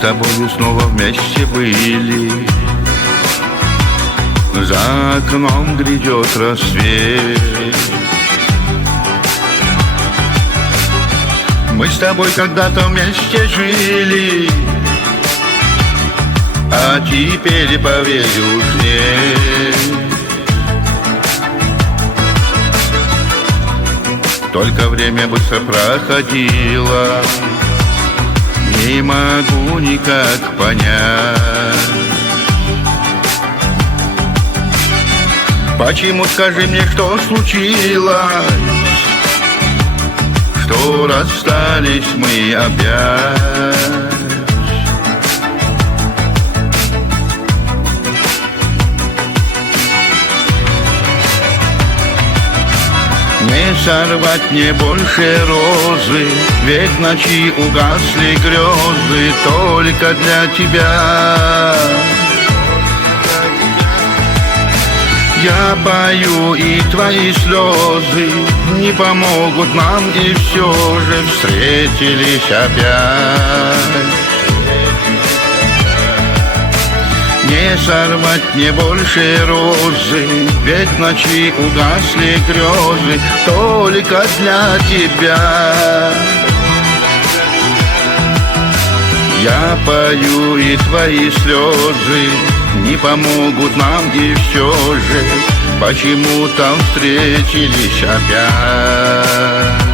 тобою снова вместе были. За окном грядет рассвет. Мы с тобой когда-то вместе жили, а теперь, поверь, уж нет. Только время быстро проходило, не могу никак понять, почему, скажи мне, что случилось, что расстались мы опять. Не сорвать мне больше розы, ведь в ночи угасли грезы только для тебя. Я пою, и твои слезы не помогут нам, и все же встретились опять. Не сорвать мне больше розы, ведь в ночи угасли грезы только для тебя. Я пою, и твои слезы не помогут нам, и все же почему-то встретились опять.